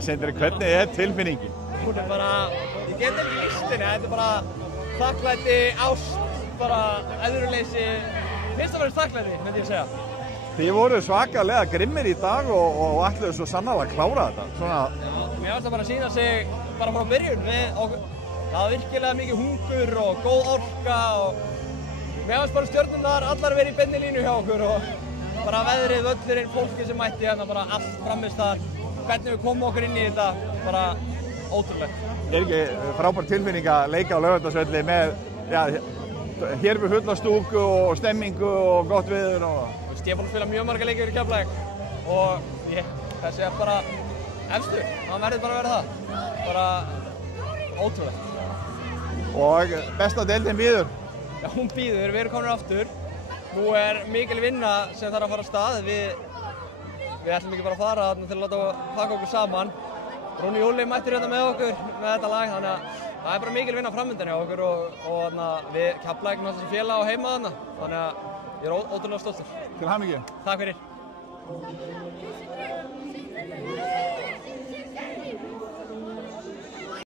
Sindri, hvernig tilfinningin? Hún bara, ég get ekki listinni, þetta bara þakklæti, ást, bara æðruleysi, fyrst og fremst þakklæti, myndi ég segja. Þið voru svakalega grimmir í dag og ætluðu svo sannarlega að klára þetta. Svona... Mér finnst það bara að sýna sig bara frá byrjun við okkur. Það var virkilega mikið hungur og góð orka og mér finnst bara stjörnurnar allar verið í beinni línu hjá okkur og bara veðrið, völlurinn, fólki sem mætti hérna, bara allt framist þar. Hvernig við komum okkur inn í þetta, bara ótrúlegt. Ekki frábær tilfinning að leika á Laugardalsvelli með, hér við fulla stúku og stemmingu og gott viður og... Ég er búinn að spila mjög marga leikir í Keflavík og þessi er bara efstur, það verður bara að vera það. Bara ótrúlegt. Og besta deildin bíður? Já, hún bíður, við erum komin aftur. Nú er mikil vinna sem þarf að fara af stað. Við ætlum ekki bara að fara þarna til að láta taka okkur saman. Rúni Júli mættir hérna með okkur með þetta lag, þannig að það er bara mikil vinna framöndan hjá okkur og við Keflavík náttúrulega sem félag á heima þarna, þannig að ég er ótrúlega stoltur. Til hamingju. Takk fyrir.